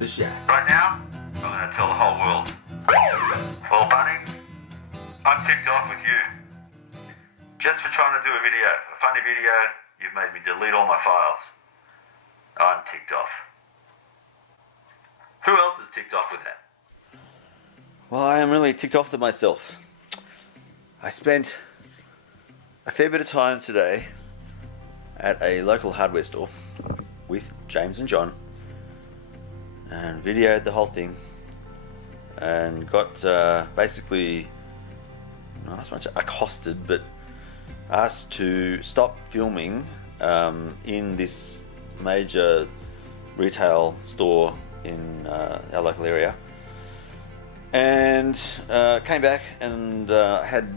the shack. Right now, I'm going to tell the whole world. Well, Bunnings, I'm ticked off with you. Just for trying to do a video, a funny video, you've made me delete all my files. I'm ticked off. Who else is ticked off with that? Well, I am really ticked off at myself. I spent a fair bit of time today at a local hardware store with James and John and videoed the whole thing and got basically not as much accosted but asked to stop filming in this major retail store in our local area, and came back and had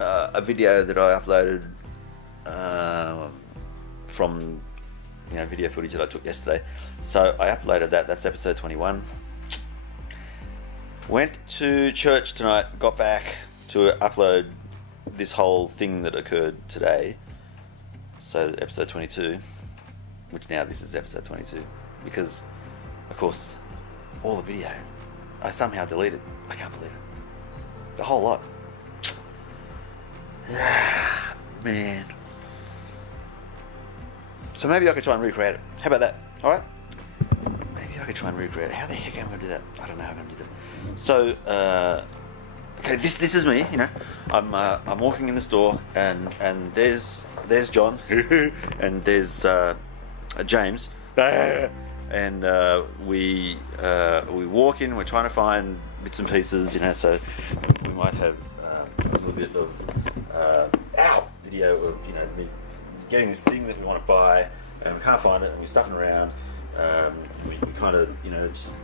a video that I uploaded from video footage that I took yesterday. So I uploaded that. That's episode 21. Went to church tonight, got back to upload this whole thing that occurred today, so episode 22, which now this is episode 22, because of course all the video I somehow deleted. I can't believe it, the whole lot. Man, so maybe I could try and recreate it. How about that? Alright, maybe I could try and recreate it. How the heck am I going to do that? I don't know how I'm going to do that. So okay, this is me. I'm walking in the store, and there's John and there's James, and we walk in. We're trying to find bits and pieces, so we might have a little bit of video of me getting this thing that we want to buy, and we can't find it, and we're stuffing around. We kind of just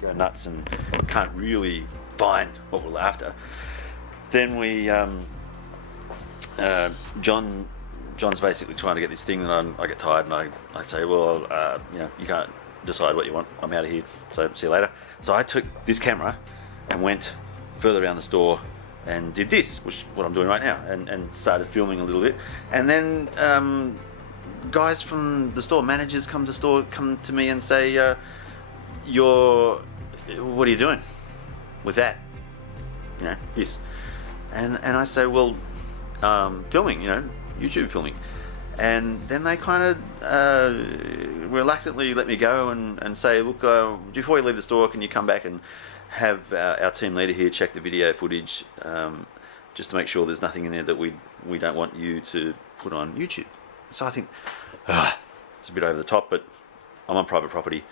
go nuts and can't really find what we're after. Then we John's basically trying to get this thing, and I get tired, and I say, well, you can't decide what you want, I'm out of here, so see you later. So I took this camera and went further around the store and did this, which is what I'm doing right now, and started filming a little bit. And then guys from the store, managers come to me and say, what are you doing with that? This. And I say, well, filming, YouTube filming. And then they kind of reluctantly let me go and say, look, before you leave the store, can you come back and have our team leader here check the video footage, just to make sure there's nothing in there that we don't want you to put on YouTube. So I think it's a bit over the top, but I'm on private property.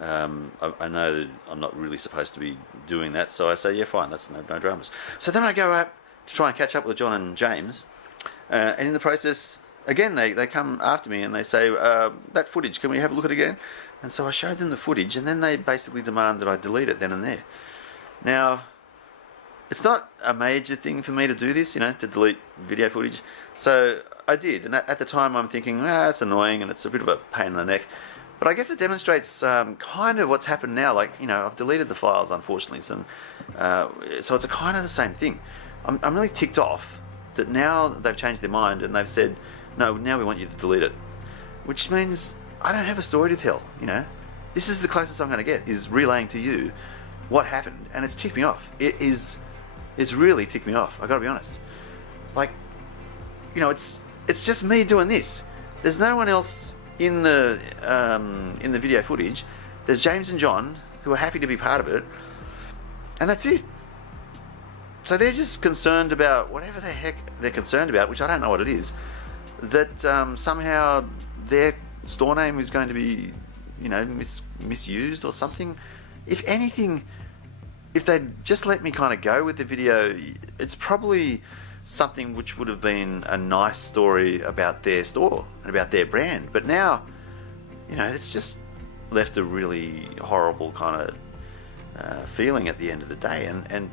I know that I'm not really supposed to be doing that, so I say, yeah, fine, that's no dramas. So then I go up to try and catch up with John and James, and in the process, again, they come after me and they say, that footage, can we have a look at it again? And so I showed them the footage, and then they basically demand that I delete it then and there. Now, it's not a major thing for me to do this, to delete video footage. So I did, and at the time I'm thinking, it's annoying and it's a bit of a pain in the neck. But I guess it demonstrates kind of what's happened now. Like, I've deleted the files, unfortunately, so it's a kind of the same thing. I'm really ticked off that now they've changed their mind and they've said, no, now we want you to delete it. Which means I don't have a story to tell, This is the closest I'm going to get, is relaying to you what happened. And it's ticked me off. It's really ticked me off, I've got to be honest. Like, it's just me doing this. There's no one else in the video footage. There's James and John, who are happy to be part of it, and that's it. So they're just concerned about whatever the heck they're concerned about, which I don't know what it is, that somehow their store name is going to be, misused or something. If anything, if they'd just let me kind of go with the video, it's probably something which would have been a nice story about their store and about their brand. But now, it's just left a really horrible kind of feeling at the end of the day. And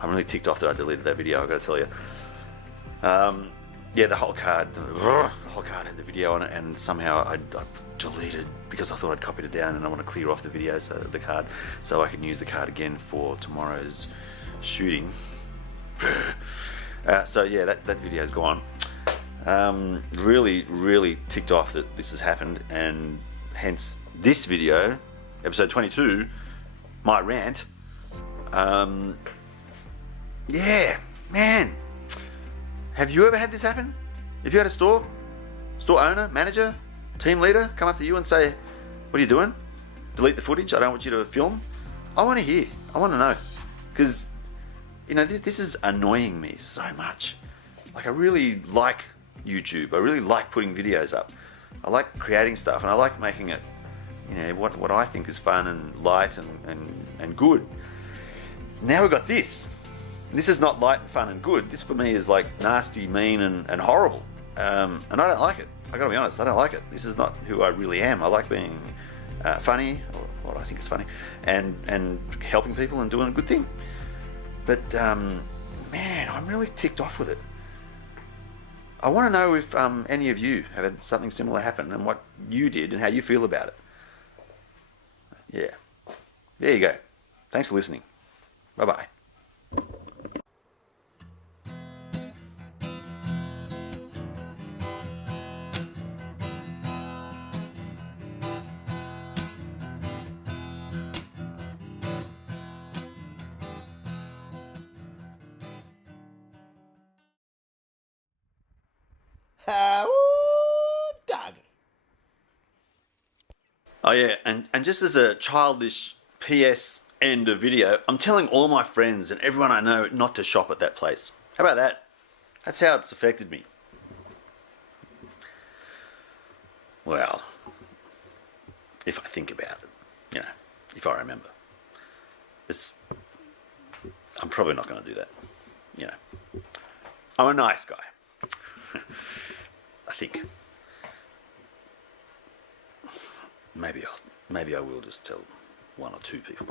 I'm really ticked off that I deleted that video, I've got to tell you. The whole card had the video on it, and somehow I deleted, because I thought I'd copied it down, and I want to clear off the video, the card, so I can use the card again for tomorrow's shooting. That video's gone. Really ticked off that this has happened, and hence this video, episode 22, my rant, yeah, man, have you ever had this happen? If you had a store owner, manager, team leader come up to you and say, what are you doing? Delete the footage, I don't want you to film. I want to hear, I want to know, because this is annoying me so much. Like, I really like YouTube, I really like putting videos up, I like creating stuff, and I like making it what I think is fun and light and good. Now we've got this. This is not light, fun and good. This for me is like nasty, mean and horrible. And I don't like it. I gotta be honest, I don't like it. This is not who I really am. I like being funny, or what I think is funny, and helping people and doing a good thing. But man, I'm really ticked off with it. I want to know if any of you have had something similar happen and what you did and how you feel about it. Yeah. There you go. Thanks for listening. Bye-bye. Doggy. Oh yeah, and just as a childish PS end of video, I'm telling all my friends and everyone I know not to shop at that place. How about that? That's how it's affected me. Well, if I think about it, if I remember, I'm probably not going to do that. I'm a nice guy. I think. Maybe I will just tell one or two people.